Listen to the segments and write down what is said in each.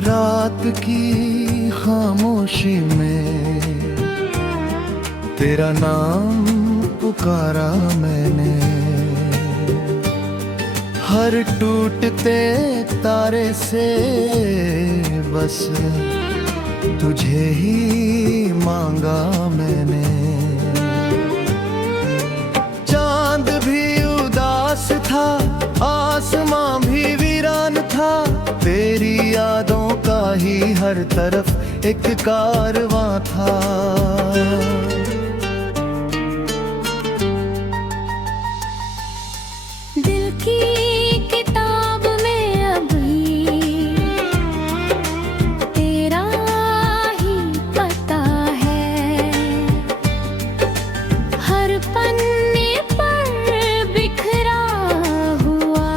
रात की खामोशी में तेरा नाम पुकारा मैंने। हर टूटते तारे से बस तुझे ही मांगा मैंने। चांद भी उदास था, आसमां भी वीरान था, तेरी यादों का ही हर तरफ एक कारवां था। दिल की किताब में अभी तेरा ही पता है। हर पन्ने पर बिखरा हुआ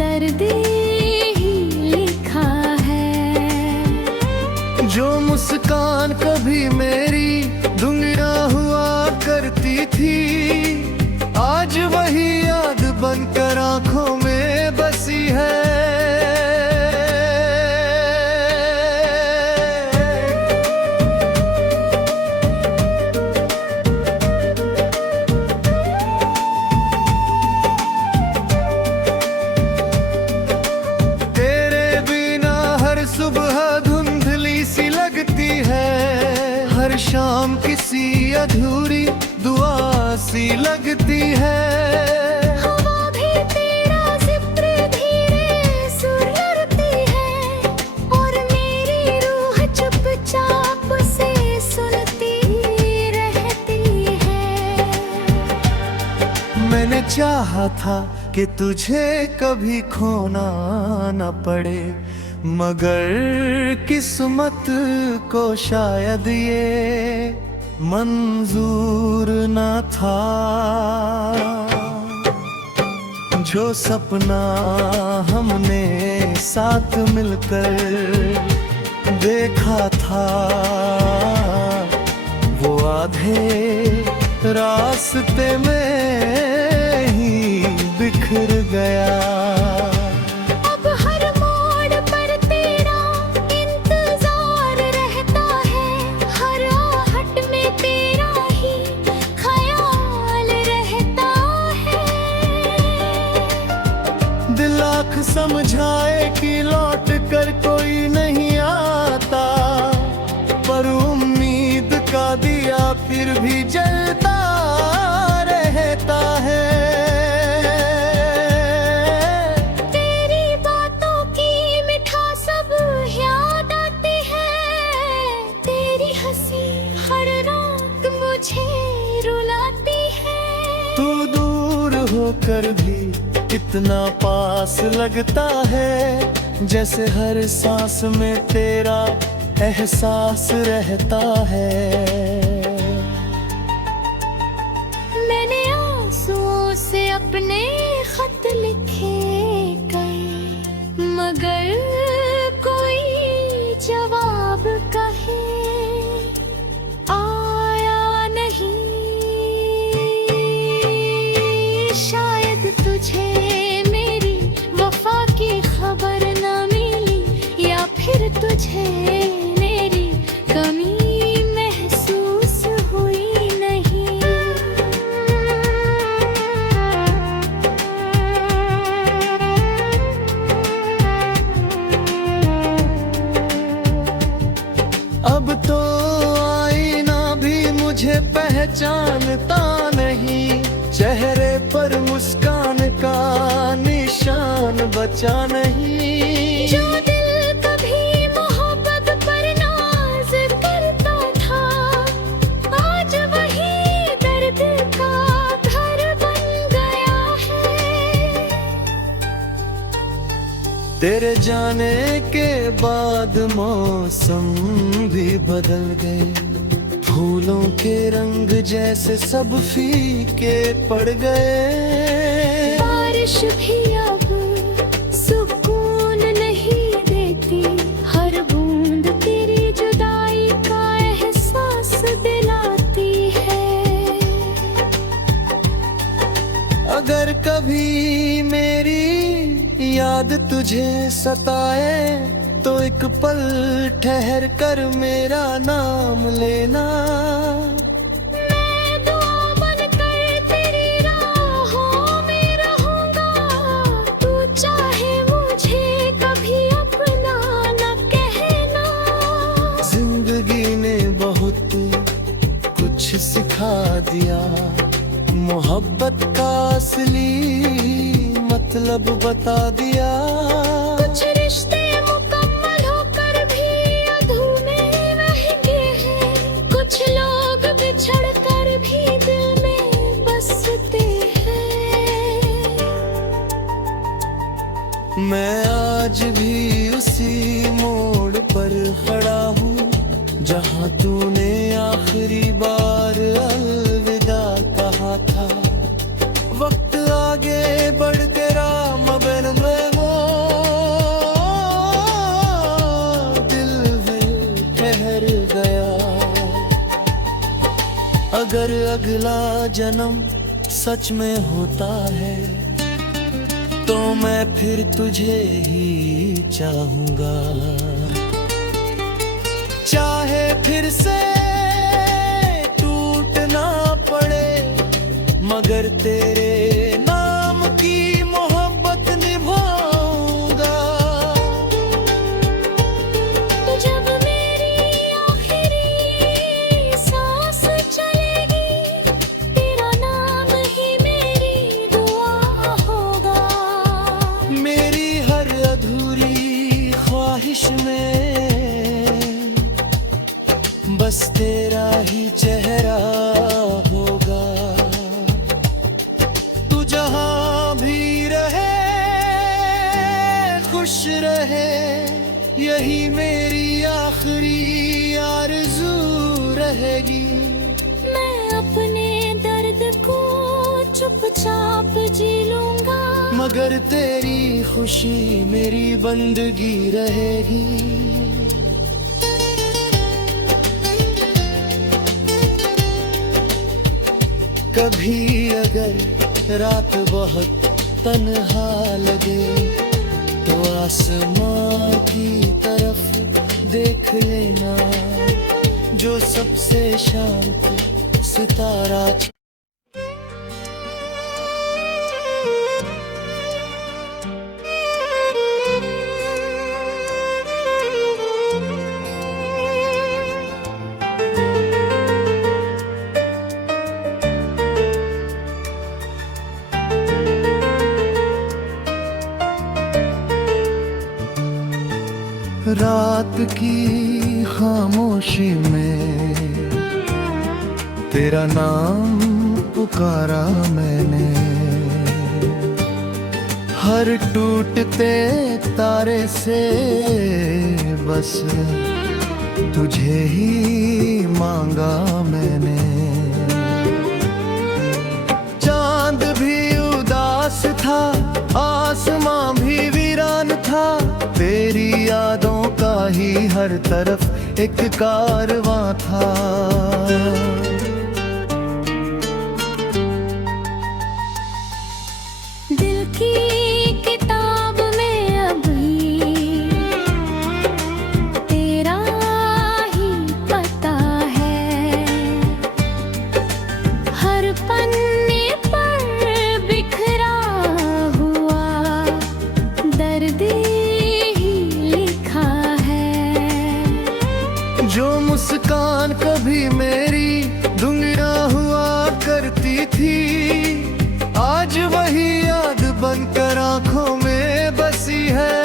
दर्द ही लिखा है। जो मुस्कान कभी मेरी धुंधला हुआ करती थी, आज वही याद बनकर आंखों में बसी है। तेरे बिना हर सुबह धुंधली सी लगती है, हर शाम किसी अधूरी दुआ सी लगती है। हवा भी तेरा जिक्र धीरे सुलगती है, और मेरी रूह चुपचाप से सुनती रहती है। मैंने चाहा था कि तुझे कभी खोना न पड़े, मगर किस्मत को शायद ये मंजूर न था। जो सपना हमने साथ मिलकर देखा था, वो आधे रास्ते में ही बिखर गया। अब हर मोड़ पर तेरा इंतजार रहता है, हर आहट में तेरा ही ख्याल रहता है। दिल लाख समझाए कि लौट कर कोई नहीं आता, पर उम्मीद का दिया फिर भी जलता रहता है। तू दूर होकर भी इतना पास लगता है, जैसे हर सांस में तेरा एहसास रहता है। मैंने आंसुओं से अपने खत लिखे कई, मगर कोई जवाब कहे आया नहीं। तुझे मेरी वफा की खबर न मिली, या फिर तुझे मेरी कमी महसूस हुई नहीं। अब तो आईना भी मुझे पहचानता नहीं, चेहरे पर मुस्कान का निशान बचा नहीं। जो दिल कभी मोहब्बत पर नाज करता था, आज वही दर्द का घर बन गया है। तेरे जाने के बाद मौसम भी बदल गए, फूलों के रंग जैसे सब फीके पड़ गए। बारिश भी अब सुकून नहीं देती, हर बूंद तेरी जुदाई का एहसास दिलाती है। अगर कभी मेरी याद तुझे सताए, तो एक पल ठहर कर मेरा नाम लेना। मैं दुआ बनकर तेरी राहों में रहूंगा। तू चाहे मुझे कभी अपना न कहना। जिंदगी ने बहुत कुछ सिखा दिया, मोहब्बत का असली मतलब बता दिया। कुछ रिश्ते मुकम्मल होकर भी अधूरे रहेंगे हैं। कुछ लोग बिछड़ कर भी दिल में बसते हैं। मैं आज भी उसी मोड़ पर खड़ा हूँ जहाँ तूने आखिरी बार अलविदा कहा था। वक्त आगे बढ़ के रामबन में वो दिल में ठहर गया। अगर अगला जन्म सच में होता है तो मैं फिर तुझे ही चाहूंगा। चाहे फिर से टूटना पड़े मगर तेरे नाम की मोहब्बत निभाऊंगा। जब मेरी आखिरी सांस चलेगी तेरा नाम ही मेरी दुआ होगा। मेरी हर अधूरी ख्वाहिश में बस तेरा ही चेहरा होगा। तू जहां भी रहे खुश रहे, यही मेरी आखिरी आरज़ू रहेगी। मैं अपने दर्द को चुपचाप जी लूंगा। मगर तेरी खुशी मेरी बंदगी रहेगी। कभी अगर रात बहुत तन्हा लगे तो आसमां की तरफ देख लेना, जो सबसे शांत सितारा। रात की खामोशी में तेरा नाम पुकारा मैंने। हर टूटते तारे से बस तुझे ही मांगा मैंने। चांद भी उदास था, आसमां भी वीरान था, तेरी यादों का ही हर तरफ एक कारवां था। दिल की किताब में अभी तेरा ही पता है। हर पन्ने पर बिखरा हुआ दर्द ही लिखा है। जो मुस्कान कभी मेरी धुंधला हुआ करती थी, आज वही याद बनकर आंखों में बसी है।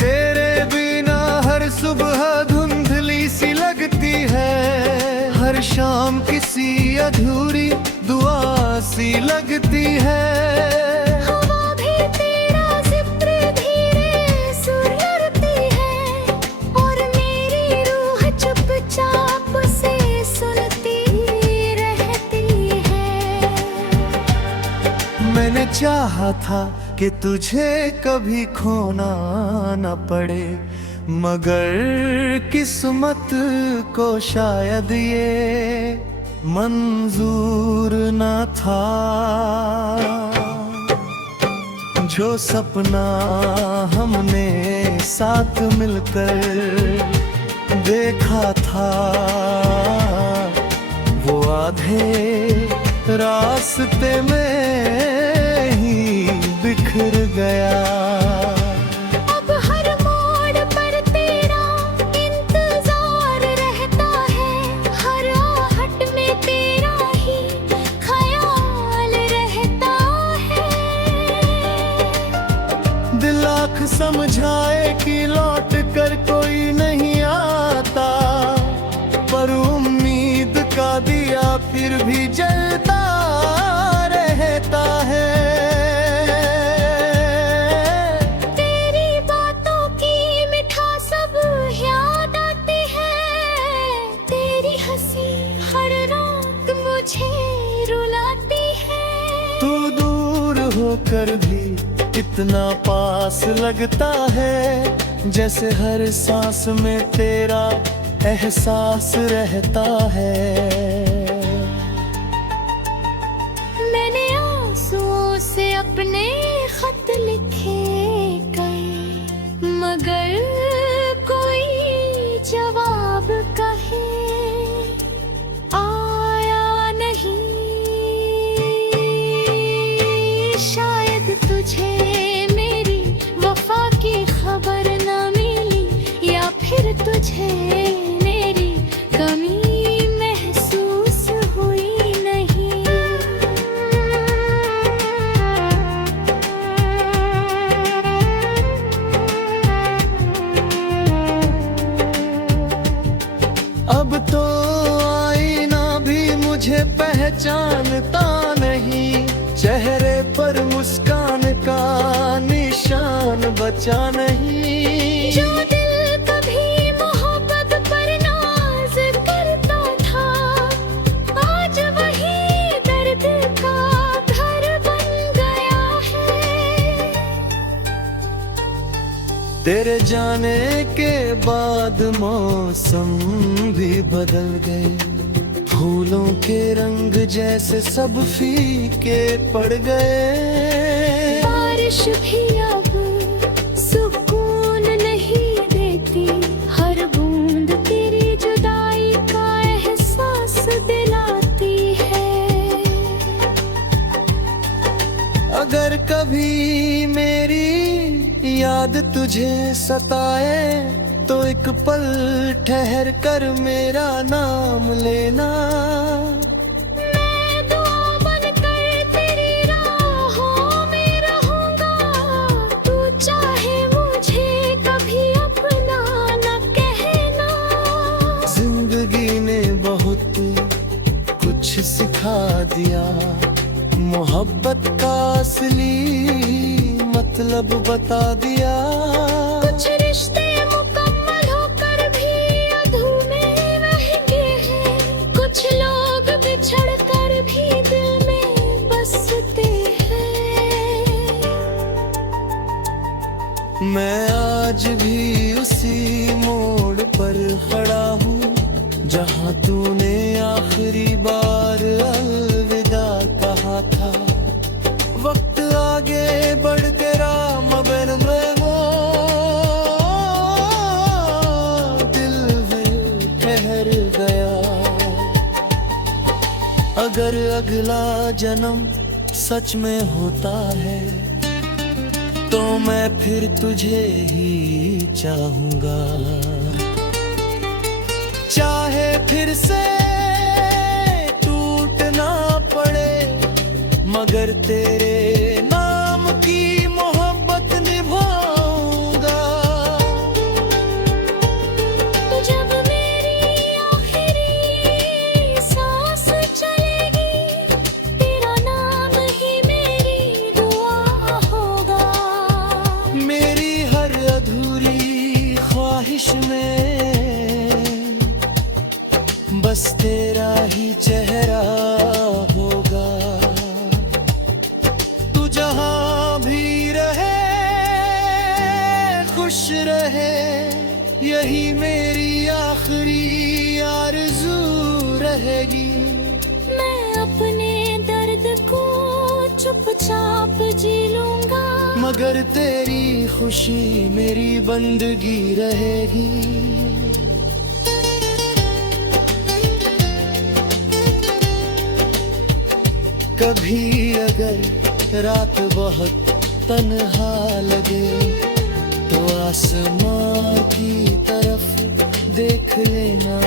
तेरे बिना हर सुबह धुंधली सी लगती है, हर शाम किसी अधूरी दुआ सी लगती है। हवा भी तेरा जिक्र धीरे सुलगती है और मेरी रूह चुपचाप से सुनती रहती है। मैंने चाहा था कि तुझे कभी खोना न पड़े, मगर किस्मत को शायद ये मंजूर न था, जो सपना हमने साथ मिलकर देखा था, वो आधे रास्ते में ही बिखर गया। अब हर मोड़ पर तेरा इंतजार रहता है, हर आहट में तेरा ही ख्याल रहता है। दिल आँख समझाए कि लौट कर कोई नहीं आता, पर उम्मीद का दिया फिर भी जलता रहता है। तेरी बातों की मिठास सब याद आती है, तेरी हंसी हर रात मुझे रुलाती है। तू दूर होकर भी इतना पास लगता है, जैसे हर सांस में तेरा एहसास रहता है। मैंने आंसुओं से अपने खत लिखे कई, मगर कोई जवाब कहे आया नहीं। शायद तुझे मेरी वफा की खबर न मिली, या फिर तुझे मेरी कमी महसूस हुई नहीं। अब तो आईना भी मुझे पहचानता नहीं, चेहरे पर मुस्कान का निशान बचा नहीं। जो दिल कभी मोहब्बत पर नाज करता था, आज वही दर्द का घर बन गया है। तेरे जाने के बाद मौसम भी बदल गए, फूलों के रंग जैसे सब फीके पड़ गए। बारिश भी अब सुकून नहीं देती, हर बूंद तेरी जुदाई का एहसास दिलाती है। अगर कभी मेरी याद तुझे सताए, तो एक पल ठहर कर मेरा नाम लेना। मैं दुआ बनकर तेरी राहों में रहूंगा, तू चाहे मुझे कभी अपना न कहना। जिंदगी ने बहुत कुछ सिखा दिया, मोहब्बत का असली मतलब बता दिया। कुछ रिश्ते मुकम्मल होकर भी अधूरे रहेंगे हैं, कुछ लोग बिछड़ कर भी दिल में बसते हैं। मैं आज भी उसी मोड़ पर खड़ा हूँ, जहाँ तूने आखिरी बार अलविदा कहा था। वक्त आगे बढ़ के राम बन वो दिल में ठहर गया। अगर अगला जन्म सच में होता है, तो मैं फिर तुझे ही चाहूंगा। चाहे फिर से टूटना पड़े, मगर तेरे नाम की मोहब्बत निभाऊंगा। जब मेरी आखिरी सांस चलेगी, तेरा नाम ही मेरी दुआ होगा। मेरी हर अधूरी ख्वाहिश में बस तेरा ही चेहरा होगा। यही मेरी आखिरी आरज़ू रहेगी। मैं अपने दर्द को चुपचाप जी लूंगा, मगर तेरी खुशी मेरी बंदगी रहेगी। कभी अगर रात बहुत तन्हा लगे तो आसमां की तरफ देख लेना,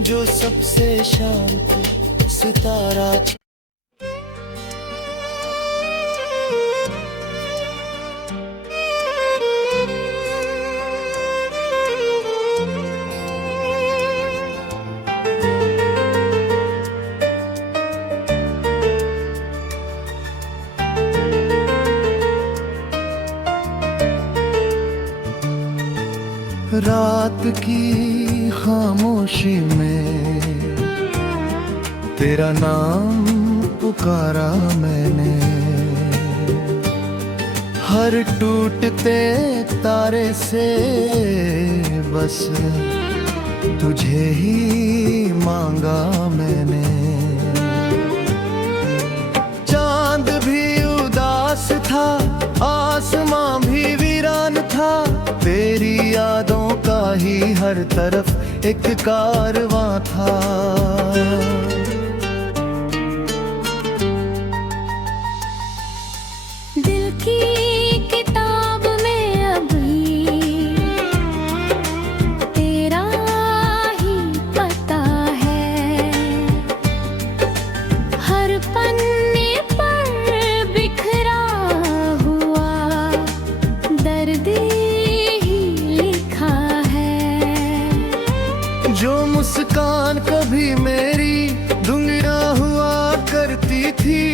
जो सबसे शांत सितारा। रात की खामोशी में तेरा नाम पुकारा मैंने, हर टूटते तारे से बस तुझे ही मांगा मैंने। चांद भी उदास था, आसमां भी वीरान था, तेरी यादों का ही हर तरफ एक कारवां था। दिल की किताब में अभी तेरा ही पता है, हर पन्ने पर बिखरा हुआ दर्द जो मुस्कान कभी मेरी दुनिया हुआ करती थी,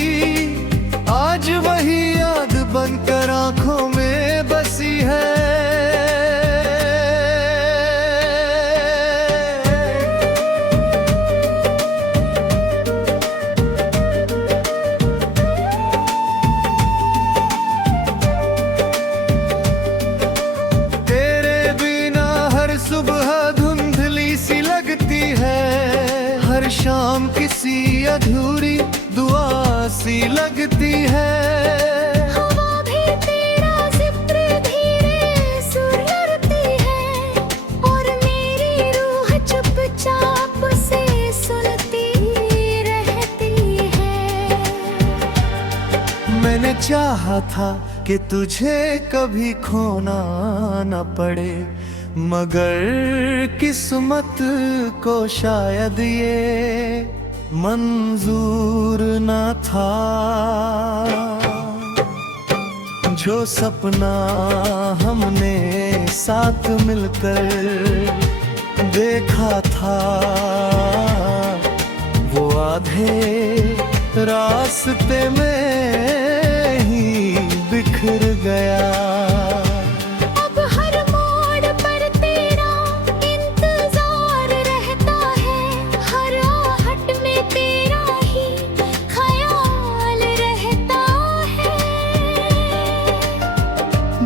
आज वही याद बनकर आंखों में बसी है। तेरे बिना हर सुबह सी लगती है, हर शाम किसी अधूरी दुआ सी लगती है। हवा भी तेरा जिक्र धीरे सुलगती है, और मेरी रूह चुपचाप से सुनती रहती है। मैंने चाहा था कि तुझे कभी खोना न पड़े, मगर किस्मत को शायद ये मंजूर न था। जो सपना हमने साथ मिलकर देखा था, वो आधे रास्ते में ही बिखर गया।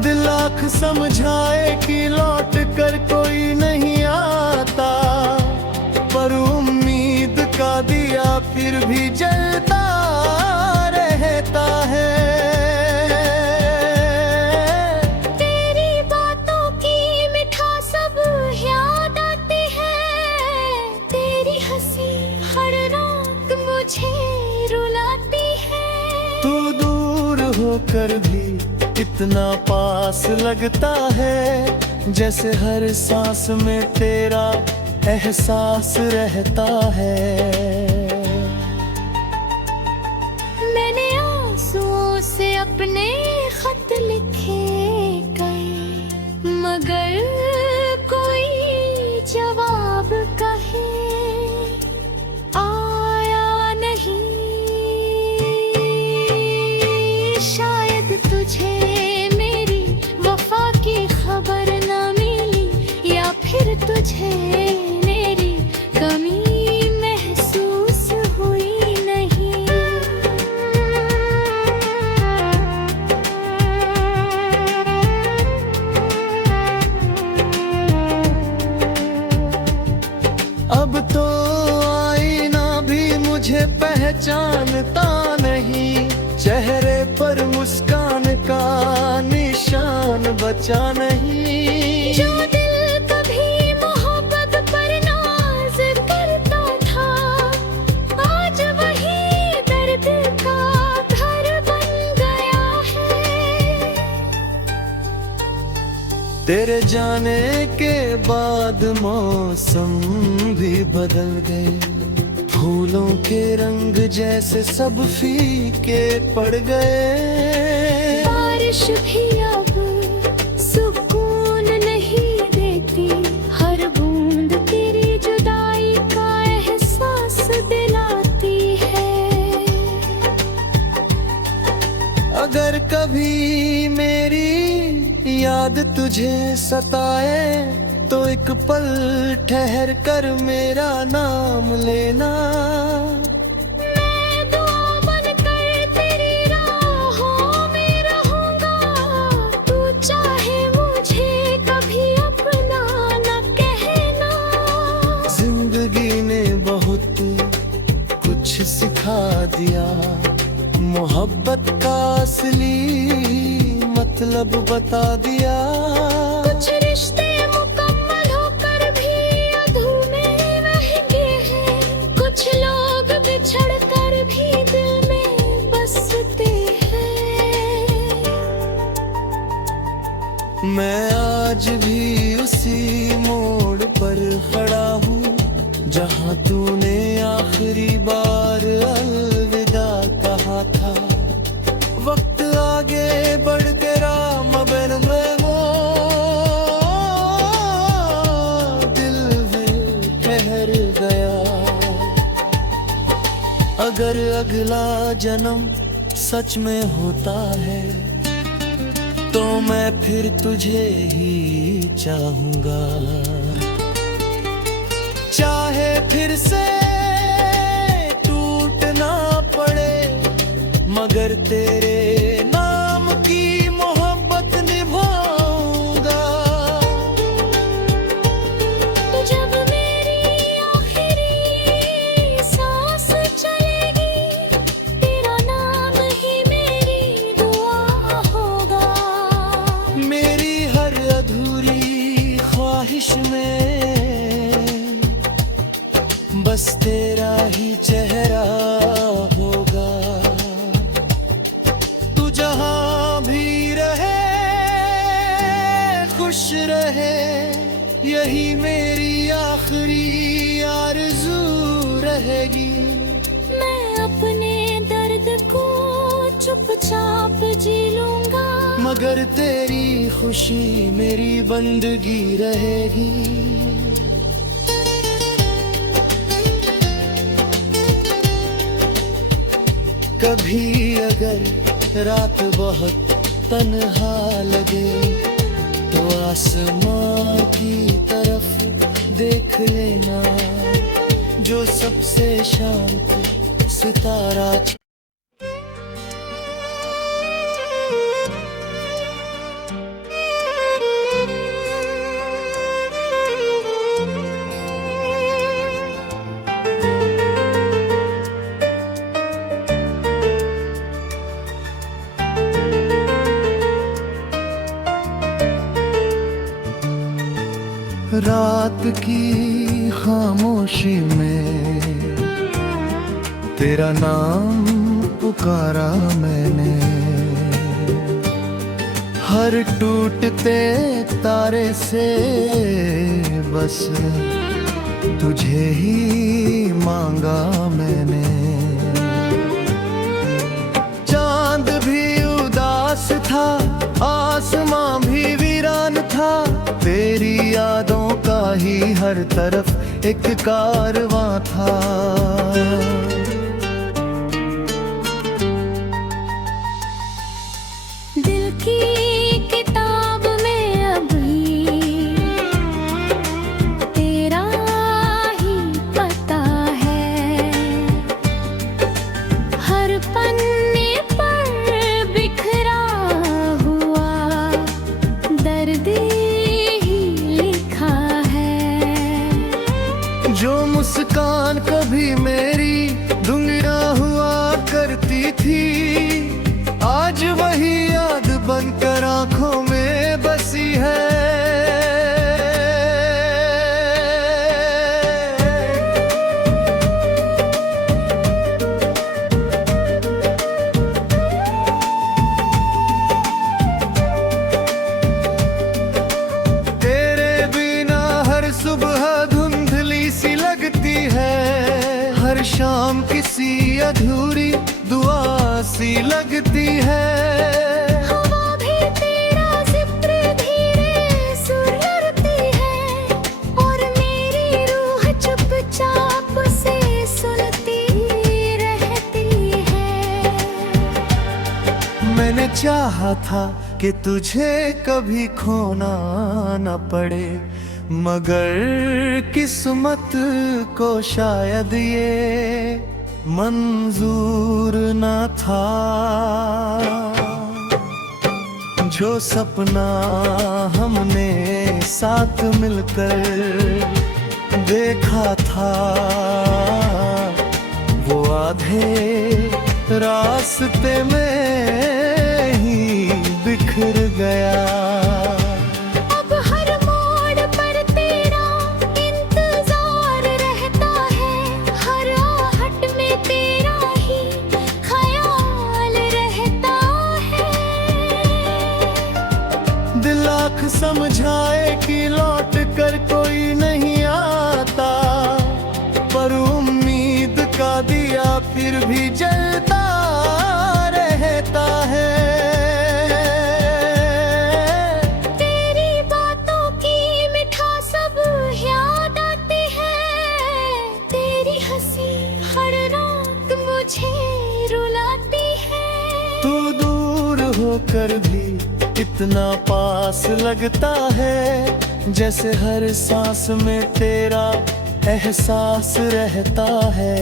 दिल आँख समझाए कि लौट कर कोई नहीं आता, पर उम्मीद का दिया फिर भी जलता रहता है। तेरी बातों की मिठास सब याद आती है, तेरी हंसी हर रात मुझे रुलाती है। तू दूर होकर भी इतना पास लगता है, जैसे हर सांस में तेरा एहसास रहता है। मैंने आंसुओं से अपने खत लिखे कई, मगर कोई जवाब कहे आया नहीं। शायद तुझे मेरी वफा की खबर न मिली, या फिर तुझे मेरी कमी महसूस हुई नहीं। पहचानता नहीं, चेहरे पर मुस्कान का निशान बचा नहीं। जो दिल कभी मोहब्बत पर नाज करता था, आज वही दर्द का घर बन गया है। तेरे जाने के बाद मौसम भी बदल गए, फूलों के रंग जैसे सब फीके पड़ गए। बारिश भी अब सुकून नहीं देती, हर बूंद तेरी जुदाई का एहसास दिलाती है। अगर कभी मेरी याद तुझे सताए तो एक पल ठहर कर मेरा नाम लेना। मैं दुआ बनकर तेरी राहों में रहूंगा, तू चाहे मुझे कभी अपना न कहना। जिंदगी ने बहुत कुछ सिखा दिया, मोहब्बत का असली मतलब बता दिया। कुछ रिश्ते मुकम्मल होकर भी अधूरे रह गए हैं, कुछ लोग बिछड़ कर भी दिल में बसते हैं। मैं आज भी उसी मोड़ पर खड़ा हूँ जहाँ तूने आखिरी बार अलविदा कहा था। वक्त आगे बढ़ के राम बन में वो दिल में ठहर गया। अगर अगला जन्म सच में होता है तो मैं फिर तुझे ही चाहूंगा, चाहे फिर से टूटना पड़े, मगर तेरे नाम की मोहब्बत निभाऊंगा। जब मेरी आखिरी सांस चलेगी, तेरा नाम ही मेरी दुआ होगा। मेरी हर अधूरी ख्वाहिश में बस तेरा ही चेहरा होगा। तू जहां भी रहे खुश रहे, यही मेरी आखिरी आरज़ू रहेगी। मैं अपने दर्द को चुपचाप जी लूंगा, मगर तेरी खुशी मेरी बंदगी रहेगी। कभी अगर रात बहुत तन्हा लगे तो आसमां की तरफ देख लेना, जो सबसे शांत सितारा। रात की खामोशी में तेरा नाम पुकारा मैंने, हर टूटते तारे से बस तुझे ही मांगा मैंने। चांद भी उदास था, आसमां भी वीरान था, तेरी यादों का ही हर तरफ एक कारवां था। दिल की किताब में अभी तेरा ही पता है, हर पन्ने पर बिखरा हुआ दर्द ही लिखा है। जो मुस्कान कभी मेरी धुंधला हुआ शाम किसी अधूरी दुआ सी लगती है। हवा भी तेरा जिक्र धीरे सुलगती है और मेरी रूह चुपचाप से सुनती रहती है। मैंने चाहा था कि तुझे कभी खोना न पड़े, मगर किस्मत को शायद ये मंजूर न था। जो सपना हमने साथ मिलकर देखा था, वो आधे रास्ते में ही बिखर गया। अब हर मोड़ पर तेरा इंतजार रहता है, हर आहट में तेरा ही ख्याल रहता है। दिल आँख समझाए कि लौट कर कोई नहीं आता, पर उम्मीद का दिया फिर भी जलता रहता है। तेरी बातों की मिठास सब याद आती है, तेरी हंसी हर रात मुझे रुलाती है। तू दूर होकर भी इतना पास लगता है, जैसे हर सांस में तेरा एहसास रहता है।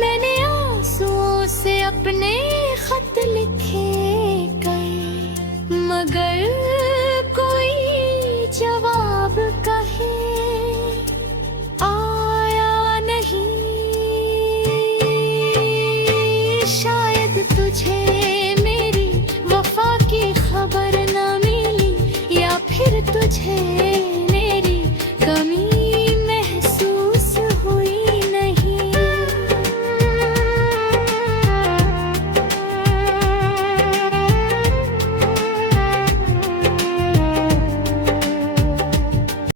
मैंने आंसुओं से अपने खत लिखे कई, मगर कोई जवाब कहे आया नहीं। शायद तुझे मेरी वफा की खबर न मिली, या फिर तुझे